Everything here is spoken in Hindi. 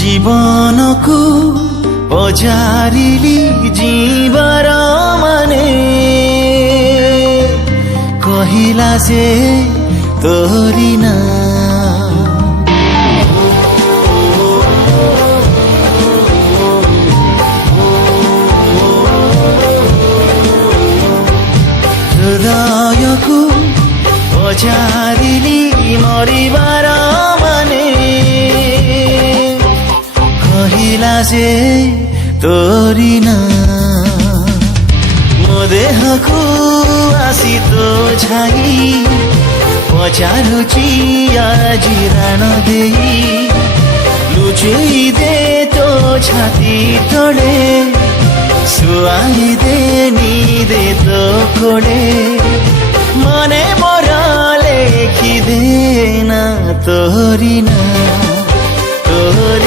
जीवन को पचारिली जीवर माने कहिला से तोरी ना हृदय को पचारिली मरिबार माने कहिला से तोरी ना मो देह को आसी तो छाई पचारुची आजी राण दे लुचई दे तो छाती तोड़े सुआई दे नी दे तो कोड़े मने मोरा लेखी दे ना तोरी ना तोरी